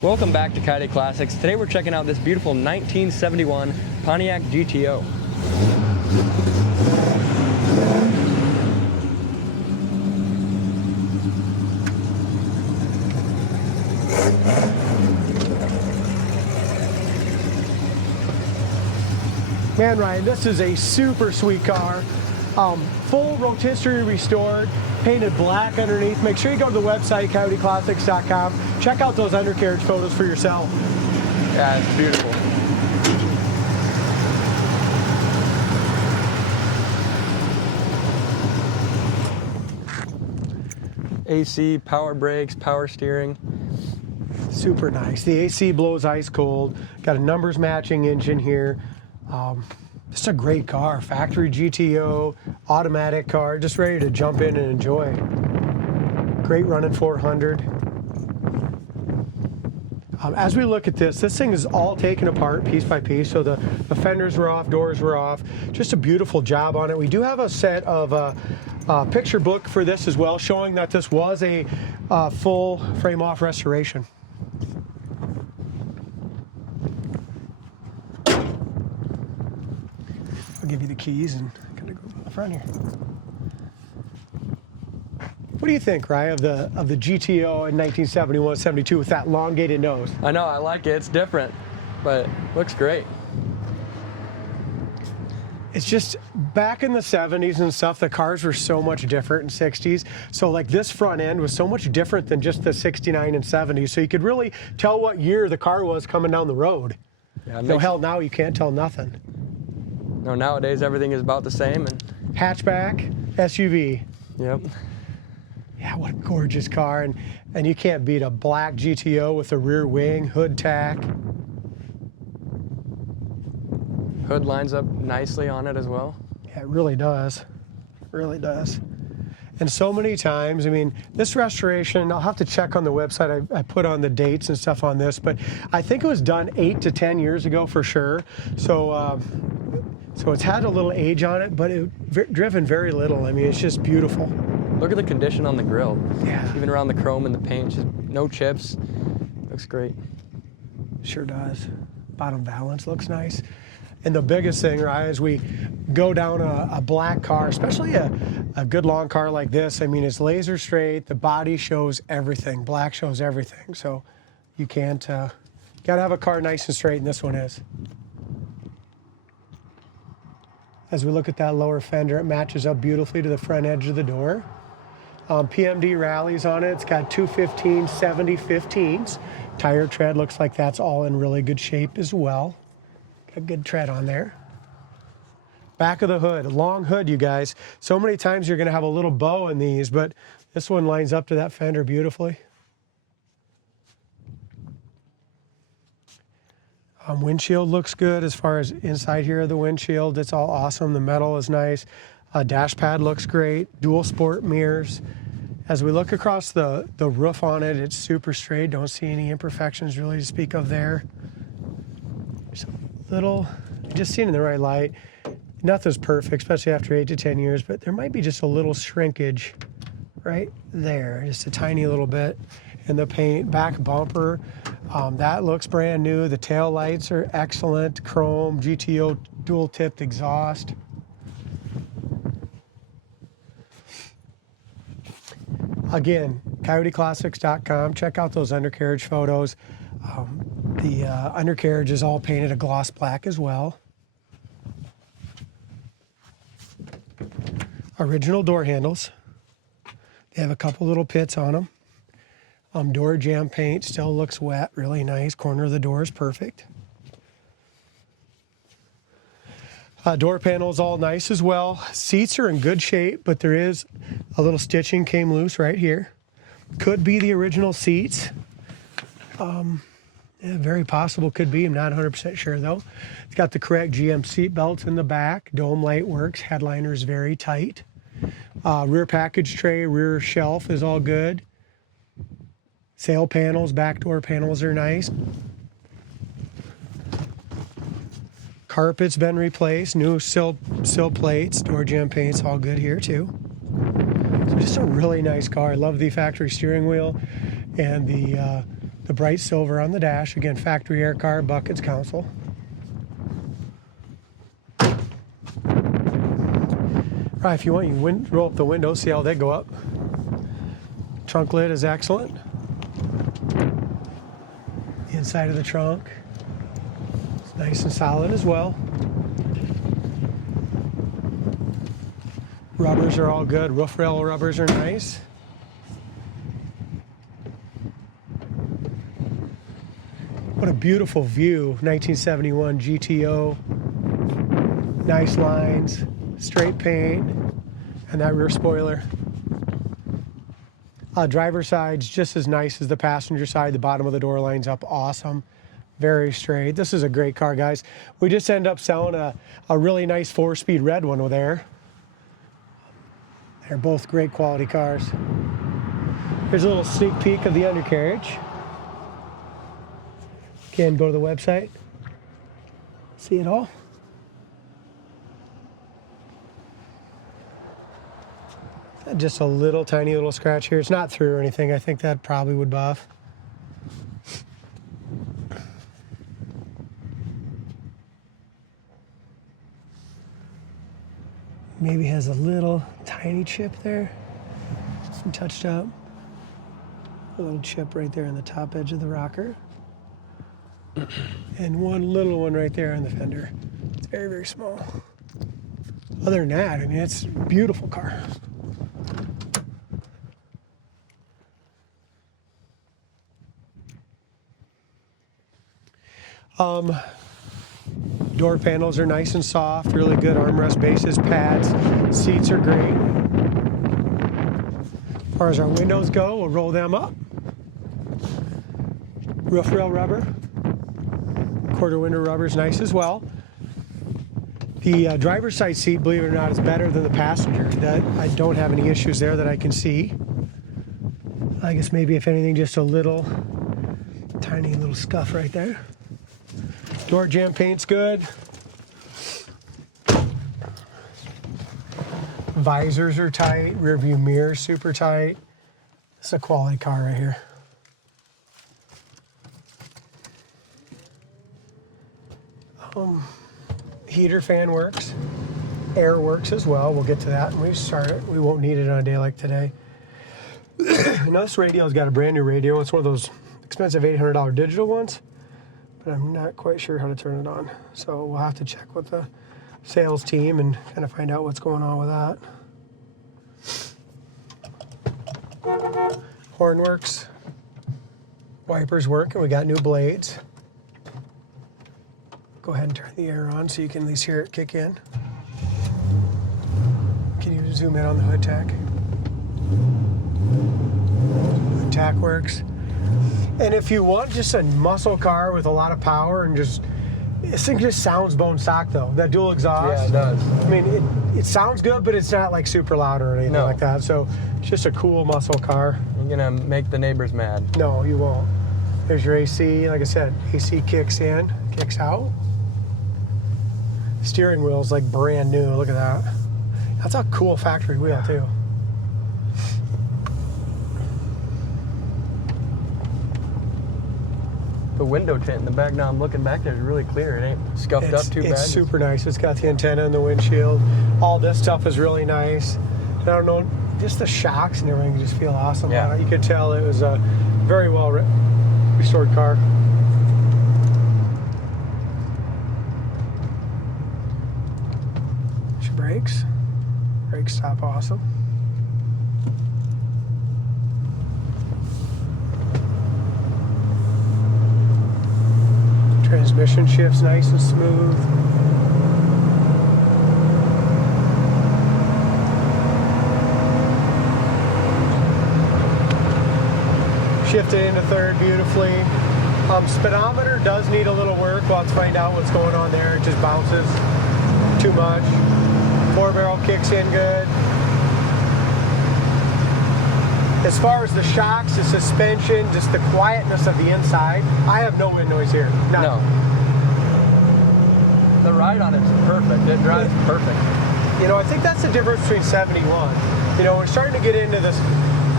Welcome back to Coyote Classics. Today we're checking out this beautiful 1971 Pontiac GTO. Man, Ryan, this is a super sweet car. Full rotisserie restored, painted black underneath. Make sure you go to the website, coyoteclassics.com. Check out those undercarriage photos for yourself. Yeah, it's beautiful. AC, power brakes, power steering. Super nice. The AC blows ice cold. Got a numbers matching engine here. Just a great car. Factory GTO, automatic car, just ready to jump in and enjoy. Great running 400. As we look at this thing is all taken apart piece by piece. So the fenders were off, doors were off. Just a beautiful job on it. We do have a set of picture book for this as well, showing that this was a full frame off restoration. I'll give you the keys and kind of go to the front here. What do you think, Ryan, of the GTO in 1971-72 with that elongated nose? I know, I like it. It's different, but it looks great. It's just back in the 70s and stuff, the cars were so much different in 60s. So like this front end was so much different than just the 69 and 70s. So you could really tell what year the car was coming down the road. Yeah, No, hell, now you can't tell nothing. No, nowadays everything is about the same. And Hatchback, SUV. yep. Yeah, what a gorgeous car. And you can't beat a black GTO with a rear wing, hood tack. Hood lines up nicely on it as well. Yeah, it really does. It really does. And so many times, I mean, this restoration, I'll have to check on the website. I put on the dates and stuff on this, but I think it was done 8 to 10 years ago for sure. So, so it's had a little age on it, but it driven very little. I mean, it's just beautiful. Look at the condition on the grill. Yeah. Even around the chrome and the paint, just no chips. Looks great. Sure does. Bottom valance looks nice. And the biggest thing, right, is we go down a black car, especially a good long car like this. I mean, it's laser straight. The body shows everything. Black shows everything. So you can't, gotta have a car nice and straight, and this one is. As we look at that lower fender, it matches up beautifully to the front edge of the door. PMD rallies on it. It's got 215 70-15s. Tire tread looks like that's all in really good shape as well. Got good tread on there. Back of the hood, a long hood, you guys. So many times you're going to have a little bow in these, but this one lines up to that fender beautifully. Windshield looks good as far as inside here of the windshield. It's all awesome. The metal is nice. Dash pad looks great. Dual sport mirrors. As we look across the roof on it, it's super straight. Don't see any imperfections really to speak of there. There's a little, just seen in the right light. Nothing's perfect, especially after 8 to 10 years, but there might be just a little shrinkage right there, just a tiny little bit. And the paint, back bumper, that looks brand new. The tail lights are excellent. Chrome, GTO dual tipped exhaust. Again, coyoteclassics.com. Check out those undercarriage photos. The undercarriage is all painted a gloss black as well. Original door handles. They have a couple little pits on them. Door jamb paint still looks wet, really nice. Corner of the door is perfect. Door panels all nice as well. Seats are in good shape, but there is a little stitching came loose right here. Could be the original seats. Yeah, very possible, could be. I'm not 100% sure though. It's got the correct GM seat belts in the back. Dome light works. Headliner is very tight. Rear package tray, rear shelf is all good. Sail panels, back door panels are nice. Carpet's been replaced, new sill plates, door jamb paint's all good here too. So just a really nice car. I love the factory steering wheel and the The bright silver on the dash. Again, factory air car, buckets, console. Right, if you want, you can roll up the windows, see how they go up. Trunk lid is excellent. The inside of the trunk is nice and solid as well. Rubbers are all good. Roof rail rubbers are nice. What a beautiful view. 1971 GTO. Nice lines, straight paint, and that rear spoiler. Driver's side's just as nice as the passenger side. The bottom of the door lines up awesome. Very straight. This is a great car, guys. We just ended up selling a really nice 4-speed red one over there. They're both great quality cars. Here's a little sneak peek of the undercarriage. Again, go to the website. See it all. Just a little tiny little scratch here. It's not through or anything. I think that probably would buff. Maybe has a little tiny chip there. Some touched up. A little chip right there on the top edge of the rocker. And one little one right there on the fender. It's very, very small. Other than that, I mean, it's a beautiful car. Door panels are nice and soft, really good armrest bases, pads, seats are great. As far as our windows go, we'll roll them up. Roof rail rubber, quarter window rubber is nice as well. The driver's side seat, believe it or not, is better than the passenger. That I don't have any issues there that I can see. I guess maybe if anything, just a little tiny little scuff right there. Door jamb paint's good. Visors are tight. Rear view mirrors super tight. It's a quality car right here. Heater fan works. Air works as well. We'll get to that when we start it. We won't need it on a day like today. Now this radio's got a brand new radio. It's one of those expensive $800 digital ones. But I'm not quite sure how to turn it on. So we'll have to check with the sales team and kind of find out what's going on with that. Horn works. Wipers work, and we got new blades. Go ahead and turn the air on so you can at least hear it kick in. Can you zoom in on the hood tack? Hood tack works. And if you want just a muscle car with a lot of power and just, this thing just sounds bone stock though. That dual exhaust. Yeah, it does. I mean, it sounds good, but it's not like super loud or anything like that. So it's just a cool muscle car. You're gonna make the neighbors mad. No, you won't. There's your AC. Like I said, AC kicks in, kicks out. Steering wheel's like brand new. Look at that. That's a cool factory wheel too. The window tint in the back, now I'm looking back there, is really clear. It ain't scuffed up too bad. It's super nice. It's got the antenna in the windshield. All this stuff is really nice. And I don't know, just the shocks and everything just feel awesome. Yeah. You could tell it was a very well restored car. Your brakes. Brakes stop awesome. Transmission shifts nice and smooth. Shifted into third beautifully. Speedometer does need a little work. We'll have to find out what's going on there. It just bounces too much. 4-barrel kicks in good. As far as the shocks, the suspension, just the quietness of the inside, I have no wind noise here. None. No. The ride on it's perfect. It drives perfect. You know, I think that's the difference between 71. You know, we're starting to get into this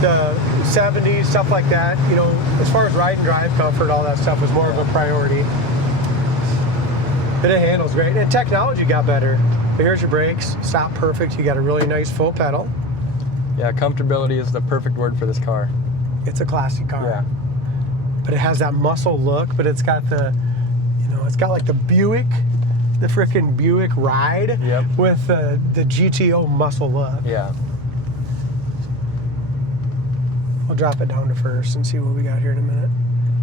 the 70s, stuff like that, you know, as far as ride and drive comfort, all that stuff was more of a priority. But it handles great. And technology got better. But here's your brakes, stop perfect. You got a really nice full pedal. Yeah, comfortability is the perfect word for this car. It's a classic car. Yeah. But it has that muscle look, but it's got the, you know, it's got like the Buick, the freaking Buick ride with the GTO muscle look. Yeah. We'll drop it down to first and see what we got here in a minute.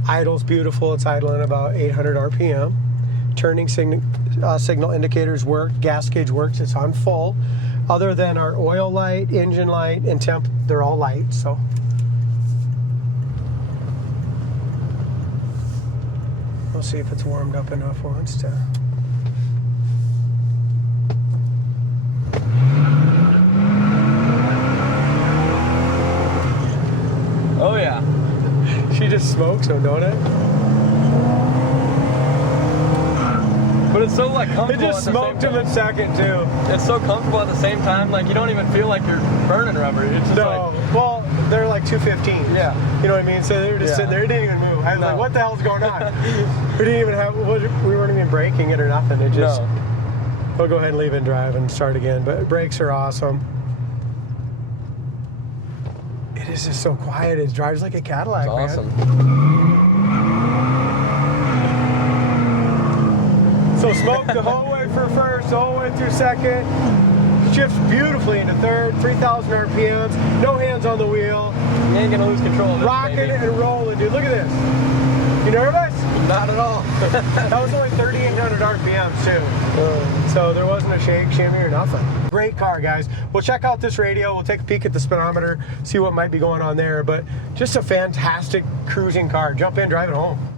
Idle's beautiful. It's idling about 800 RPM. Turning signal indicators work. Gas gauge works. It's on full. Other than our oil light, engine light, and temp, they're all light. So we'll see if it's warmed up enough once to. Oh yeah. She just smokes them, don't it? But it's so like comfortable. It just smoked him in second too. It's so comfortable at the same time. Like you don't even feel like you're burning rubber. It's just No, well, they're like 215. Yeah. You know what I mean? So they were just sitting there. It didn't even move. I was like, what the hell's going on? We didn't even have. We weren't even braking it or nothing. It just. No. We'll go ahead and leave it and drive and start again. But brakes are awesome. It is just so quiet. It drives like a Cadillac. It's awesome. So smoke the whole way for first, the whole way through second. Shifts beautifully into third, 3,000 RPMs, no hands on the wheel. You ain't gonna lose control of this, Rocking baby. and rolling, dude. Look at this. You nervous? Not at all. That was only 3,800 RPMs too. So there wasn't a shake, shimmy, or nothing. Great car, guys. We'll check out this radio. We'll take a peek at the speedometer, see what might be going on there. But just a fantastic cruising car. Jump in, drive it home.